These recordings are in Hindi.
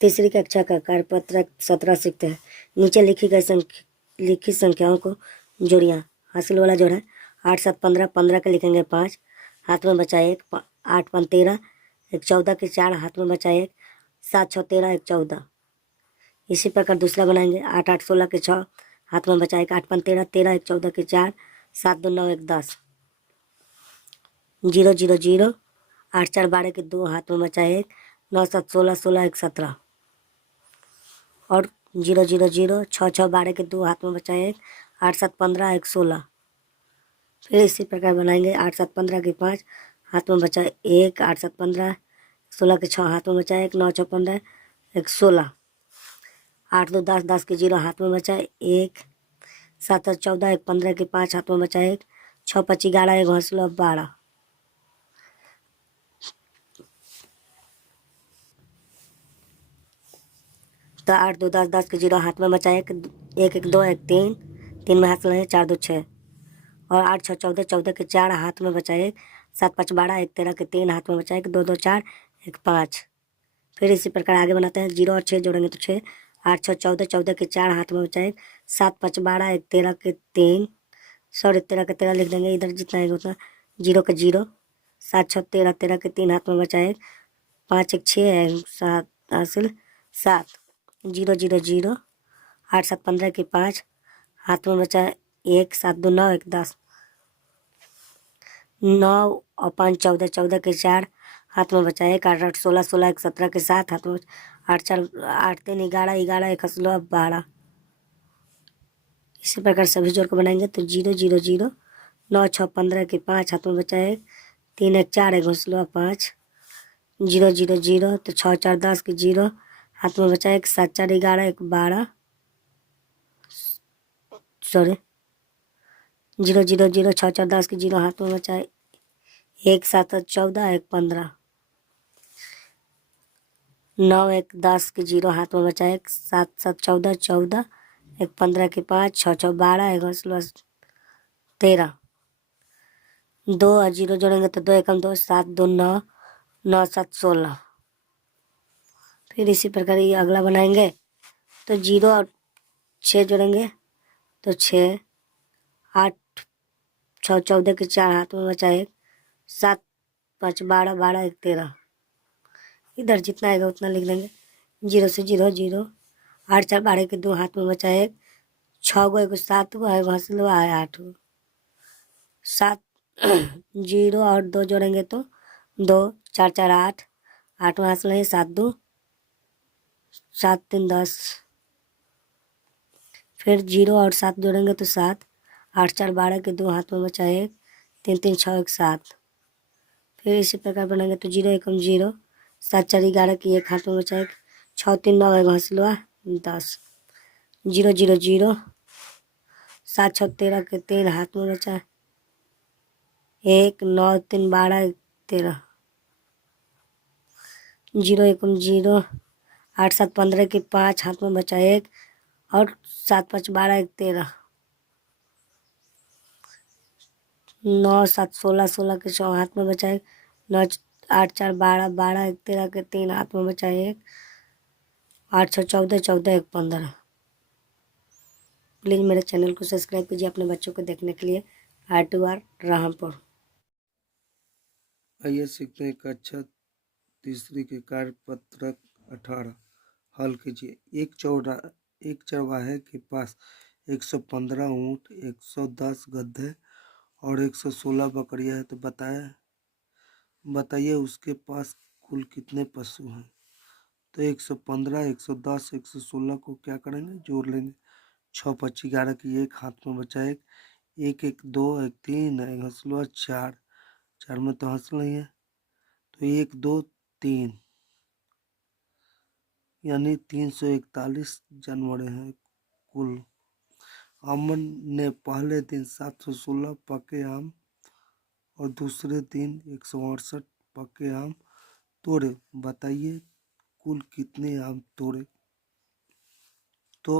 तीसरी कक्षा का कार्यपत्र 17 सीखते हैं। नीचे लिखी संख्याओं को जोड़ियाँ। हासिल वाला जोड़ है 8 7 15, 15 के लिखेंगे 5, हाथ में बचा 1, 8 5 13, 1 14 के 4, हाथ में बचा 1, 7 6 13, 1 14। इसी प्रकार दूसरा बनाएंगे 8 8 16 के 6, हाथ में बचा 1, 8 5 13, 13, 1 14 के 4, 7 2 9 1 10। 0 0 0, 8 4 12 के 2, हाथ में बचा 1, 9 7 16, 16 1 17। और 0 0 0, 6 6 12 के 2, हाथ में बचा 1, 8 7 15, 1 16। फिर इसी प्रकार बनाएंगे 8 7 15 के 5, हाथ में बचा 1, 8 7 15, 16 के 6, हाथ में बचा 1, 9 6 15, 1 16। 8 2 10, 10 के 0, हाथ में बचा 1, 7 7 14, 1 15 के 5, हाथ में बचा 1, 6 5 11, 1 हौसला 12। तो 8 2 10, 10 के 0, हाथ में बचा 1, 1 1 2 1 3, 3 में हाथ लगाए 4 2 6। और 8 6 14, 14 के 4, हाथ में बचा 1, 7 5 12, 1 13 के 3, हाथ में बचा 1, 2 2 4, 1 5। फिर इसी प्रकार आगे बनाते हैं। 0 और 6 जोड़ेंगे तो 6, 8 6 14, 14 के 4, हाथ में बचा 1, 7 5 12, 1 13 के 3, सॉरी 13 के 13 लिख देंगे, इधर जितना है उतना। 0 के 0, 7 6 13, 13 के 3, हाथ में बचा 1, 5 1 6 है, 7 हासिल 7। 0 0 0, 8 7 15 के 5, हाथ में बचा 1, 7 2 9 1 10। 9 और 5 14, 14 के 4, हाथ में बचा 1, 8 8 16, 16 1 17 के 7, हाथ में 8 4 8 3 11, 11 1 हंसलो 12। इसी प्रकार सभी जोड़ को बनाएंगे तो 0 0 0, 9 6 15 के 5, हाथ में बचा 1, 3 1 4 1 हंसलो 5। 0 0 0, तो 6 4 10 के 0, हाथ में बचा 1, 7 4 11 1 12, सॉरी 0 0 0, 6 4 10 के 0, हाथ में बचा 1 7 7 14 1 15। 9 1 10 के 0, हाथ में बचा 1, 7 7 14 14, 1 15 के 5, 6 6 12 1 हौसला 13। 2 और 0 जोड़ेंगे तो 2 1 2, 7 2 9, 9 7 16। फिर इसी प्रकार ये अगला बनाएंगे तो 0 और 6 जोड़ेंगे तो 6, 8 6 14 के 4, हाथ में बचा 1, 7 5 12 12 1 13। इधर जितना आएगा उतना लिख देंगे। 0 से 0 0, 8 4 12 के 2, हाथ में बचा 1, 6 गो 1 7 गो 1 हंसलो 8 गो 7। 0 और 2 जोड़ेंगे तो 2 4 4 8, 8 में हंसलो है 7 2 7 3 10। फिर 0 और 7 जोड़ेंगे तो 7, 8 4 12 के 2, हाथ में बचा 1, 3 3 6 1 7। फिर इसी प्रकार बनाएंगे तो 0 1 0, 7 4 11 की 1, हाथ में बचा 1, 6 3 9 1 हंसलो 10। 0 0 0, 7 6 13 के 3, हाथ में बचा 1, 9 3 12 13। 0 1 0, 8 7 15 के 5, हाथ में बचा 1, और 7 5 12 1 13। 9 7 16, 16 के 6, हाथ में बचा 1, 9 8 4 12 12 1 13 के 3, हाथ में बचा 1, 8 6 14 14 1 15। प्लीज़ मेरे चैनल को सब्सक्राइब कीजिए अपने बच्चों को देखने के लिए। R2R रामपुर। आइए सीखते हैं कक्षा तीसरी के कार्यपत्रक 18 हल कीजिए। एक चरवाहे के पास 115 ऊँट, 110 गधे और 116 बकरियां है, तो बताइए उसके पास कुल कितने पशु हैं। तो 115, 110, 116 को क्या करेंगे, जोड़ लेंगे। 6 5 11 की 1, हाथ में बचा 1, 1 1 2 1 3, 1 हंसलो 4, 4 में तो हंस नहीं है, तो 1 2 3, यानी 341 जानवर हैं कुल। अमन ने पहले दिन 716 पके आम और दूसरे दिन 168 पके आम तोड़े। बताइए कुल कितने आम तोड़े। तो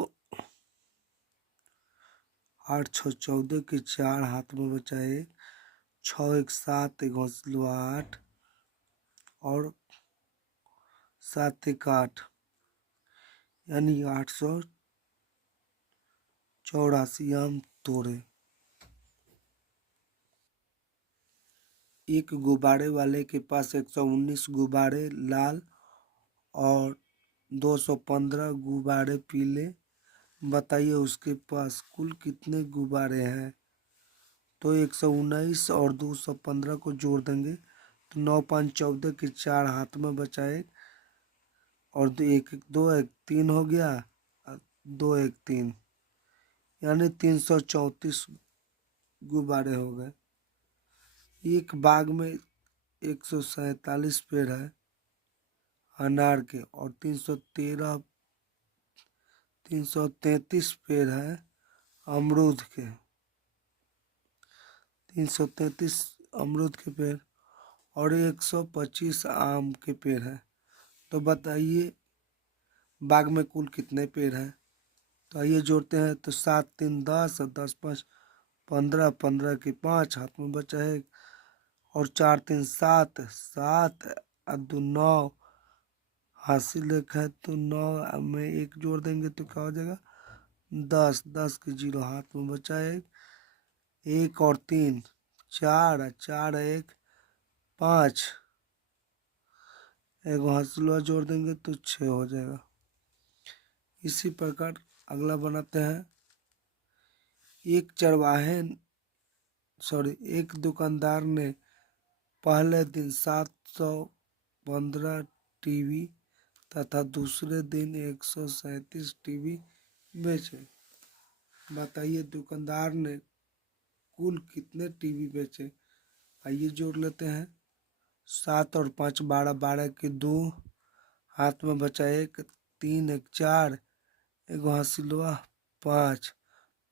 8 6 14 के 4, हाथ में बचा 1, 6 1 7 1 हंसलो 8 और 7 1 8। यानी 884 आम तोड़े। एक गुब्बारे वाले के पास 119 गुब्बारे लाल और 215 गुब्बारे पीले। बताइए उसके पास कुल कितने गुब्बारे हैं। तो 119 और 215 को जोड़ देंगे तो 9 5 14 के 4 हाथ में बचाए और एक एक 2 1 3 हो गया, 2 1 3 यानी 334 गुब्बारे हो गए। एक बाग में 147 पेड़ है अनार के और 333 पेड़ है अमरूद के। 333 अमरूद के पेड़ और 125 आम के पेड़ है। तो बताइए बाग में कुल कितने पेड़ हैं। तो आइए जोड़ते हैं। तो 7 3 10 और 10 5 15, 15 के 5 हाथ में बचा है और 4 3 7, 7 और 2 9 हासिल है। तो 9 में 1 जोड़ देंगे तो क्या हो जाएगा 10, 10 के 0 हाथ में बचा है 1 और 3 4, 4 1 5, एक हासिल जोड़ देंगे तो 6 हो जाएगा। इसी प्रकार अगला बनाते हैं। एक दुकानदार ने पहले दिन 715 टीवी तथा दूसरे दिन 137 टीवी बेचे। बताइए दुकानदार ने कुल कितने टीवी बेचे। आइए जोड़ लेते हैं। 7 और 5 12, 12 के 2 हाथ में बचा 1, 3 1 4, एक हासिल हुआ 5,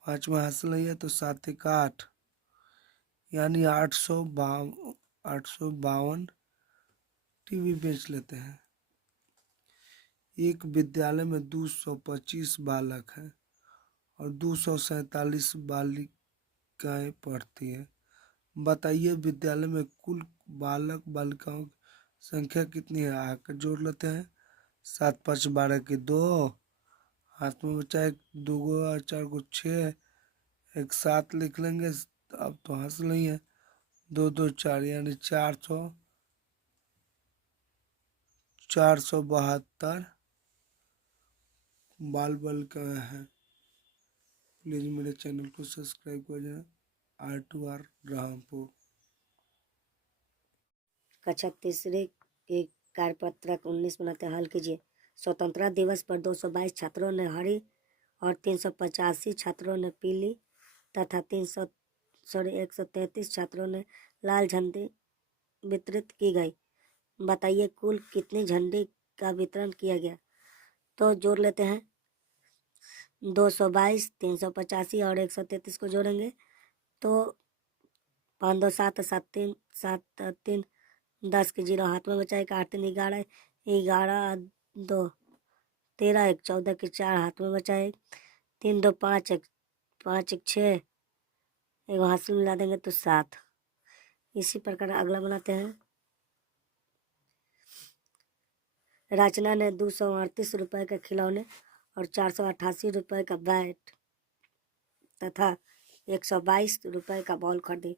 5 में हासिल नहीं है तो 7 1 8 यानी 852 टीवी बेच लेते हैं। एक विद्यालय में 225 बालक हैं और 247 बालिकाएं पढ़ती हैं। बताइए विद्यालय में कुल बालक बालिकाओं की संख्या कितनी है। आकर जोड़ लेते हैं। 7 5 12 के 2 हाथ में बचा एक, 2 और 4 को 6, एक 7 लिख लेंगे। अब तो हासिल नहीं है 2 2 4 यानी 472 बाल बालिकाएं हैं। प्लीज़ मेरे चैनल को सब्सक्राइब कर जाए। R2R रामपुर। कक्षा तीसरे के कार्यपत्रक 19 बनाते हल कीजिए। स्वतंत्रता दिवस पर 222 छात्रों ने हरी और 385 छात्रों ने पीली तथा 133 छात्रों ने लाल झंडी वितरित की गई। बताइए कुल कितनी झंडी का वितरण किया गया। तो जोड़ लेते हैं। 222, 385 और 133 को जोड़ेंगे तो 5 2 7 7 3 7 3 10 के 0 हाथ में बचा 1 8 3 11, 11 2 13, 1 14 के 4 हाथ में बचा 1 3 2 5 1 5 1 6, एक हासिल मिला देंगे तो 7। इसी प्रकार अगला बनाते हैं। रचना ने 238 रुपये के खिलौने और 488 रुपये का बैट तथा 122 रुपये का बॉल खरीदी।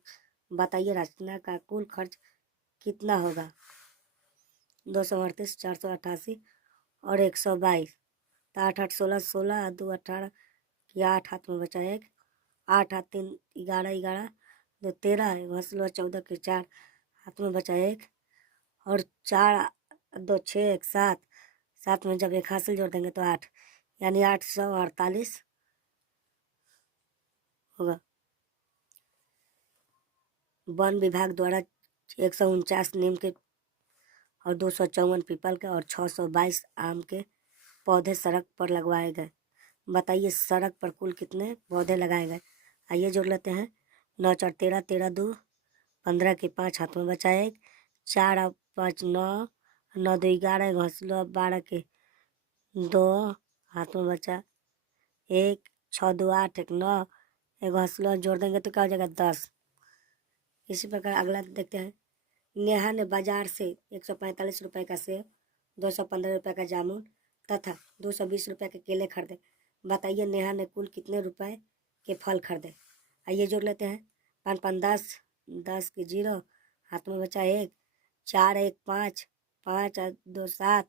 बताइए रचना का कुल खर्च कितना होगा। 238, 488 और 122, तो 8 8 16, 16 2 18 या 8 हाथ में बचा 1, 8 8 3 11, 11 2 13, घसलो 14 के 4 हाथ में बचा 1 और 4 2 6 1 7, 7 में जब एक हासिल जोड़ देंगे तो 8 यानी 848 होगा। वन विभाग द्वारा 149 नीम के और 254 पीपल के और 622 आम के पौधे सड़क पर लगवाए गए। बताइए सड़क पर कुल कितने पौधे लगाए गए। आइए जोड़ लेते हैं। 9 4 13, 13 2 15 के 5 हाथ में बचा 1, 4 और 5 9, 9 2 11, घसलो 12 के 2 हाथ में बचा 1, 6 2 8 1 9, एक घसलो जोड़ देंगे तो क्या हो जाएगा 10। इसी प्रकार अगला देखते हैं। नेहा ने बाजार से 145 रुपये का सेब, 215 रुपये का जामुन, तथा 220 रुपये के केले खरीदे। बताइए नेहा ने कुल कितने रुपए के फल खरीदे। आइए जोड़ लेते हैं। 5 5 10, 10 के 0, हाथ में बचा 1, 4 1 5, 5 और 2 7,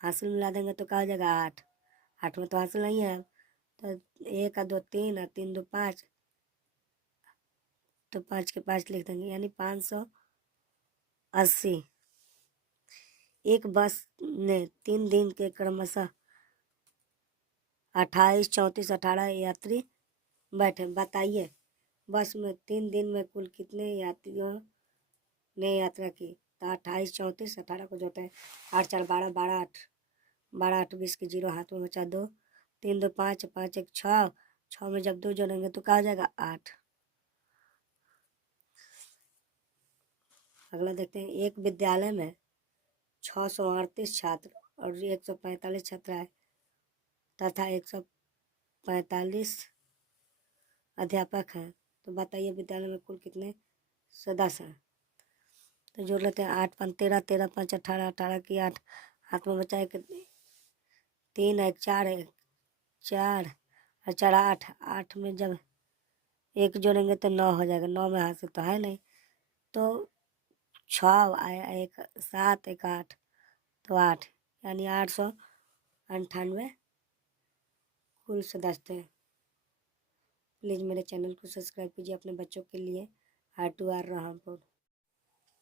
हासिल मिला देंगे तो क्या हो जाएगा 8। 8 में तो हासिल नहीं है, तो 1 और 2 3 और 3 2 5, तो 5 के 5 लिख देंगे, यानी 580। एक बस ने 3 दिन के क्रमशः 28 34 18 यात्री बैठे। बताइए बस में 3 दिन में कुल कितने यात्रियों ने यात्रा की। तो 28 34 18 को जोड़ते हैं, 8 4 12, 12 8, 12 8 20 के 0, हाथ में बचा 2, 3 2 5, 5 1 6, 6 में जब 2 जोड़ेंगे तो क्या हो जाएगा 8। अगला देखते हैं। एक विद्यालय में 638 छात्र और 145 छात्राएं तथा 145 अध्यापक हैं। तो बताइए विद्यालय में कुल कितने सदस्य हैं। तो जोड़ लेते हैं। 8 5 13, 13 5 18, 18 की 8, हाथ में बचा 1 3 1 4 1 4 और 4 8, 8 में जब 1 जोड़ेंगे तो 9 हो जाएगा। 9 में हाथ से तो है नहीं, तो 6 आया 1 7 1 8, तो 8, यानी 898 कुल सदस्य थे। प्लीज़ मेरे चैनल को सब्सक्राइब कीजिए अपने बच्चों के लिए। R2R रामपुर।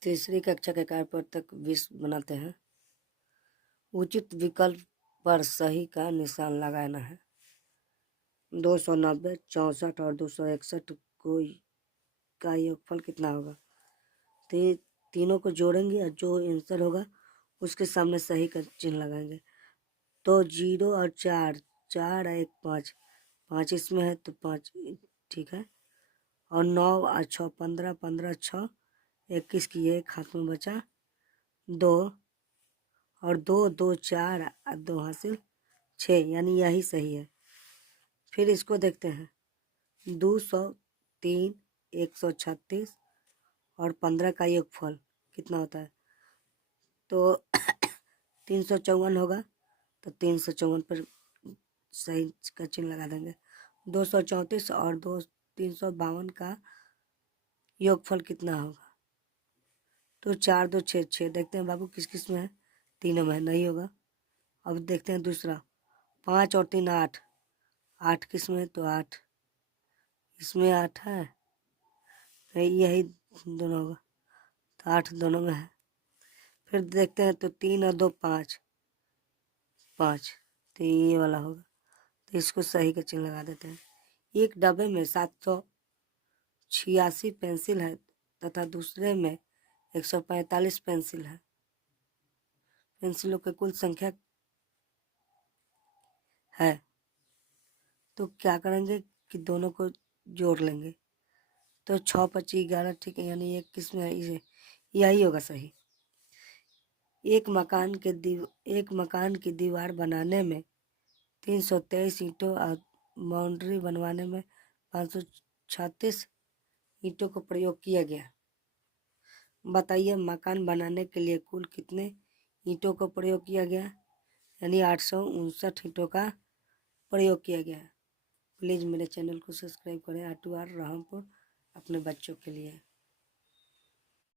तीसरी कक्षा के कार्य तक विश्व बनाते हैं। उचित विकल्प पर सही का निशान लगाना है। 290 64 और 261 को का योगफल कितना होगा। तो ये तीनों को जोड़ेंगे और जो आंसर होगा उसके सामने सही का चिन्ह लगाएंगे। तो 0 और 4, 4 1 5, 5 इसमें है तो 5 ठीक है। और 9 और 6 15, 15 6 21 की 1, हाथ में बचा 2, और 2 2 4 और 2 हासिल 6, यानी यही सही है। फिर इसको देखते हैं। 203 136 और 15 का योगफल कितना होता है। तो 354 होगा, तो 354 पर सही का चिन्ह लगा देंगे। 234 और 352 का योगफल कितना होगा। तो 4 2 6 6, देखते हैं बाबू किस किस में है। तीनों में नहीं होगा। अब देखते हैं दूसरा। 5 और 3 8, 8 किस में है तो 8 इसमें 8 है, यही दोनों होगा, तो 8 दोनों में है। फिर देखते हैं तो 3 और 2 5, 5, तो ये वाला होगा, तो इसको सही का चिन्ह लगा देते हैं। एक डब्बे में 786 पेंसिल है तथा दूसरे में 145 पेंसिल है। पेंसिलों की कुल संख्या है, तो क्या करेंगे कि दोनों को जोड़ लेंगे। तो 6 25 11, ठीक है, यानी एक किस में है, इसे यही होगा सही। एक मकान की दीवार बनाने में 323 ईंटों और बाउंड्री बनवाने में 536 ईंटों का प्रयोग किया गया। बताइए मकान बनाने के लिए कुल कितने ईंटों का प्रयोग किया गया, यानी 859 ईंटों का प्रयोग किया गया। प्लीज़ मेरे चैनल को सब्सक्राइब करें। R2R रामपुर अपने बच्चों के लिए।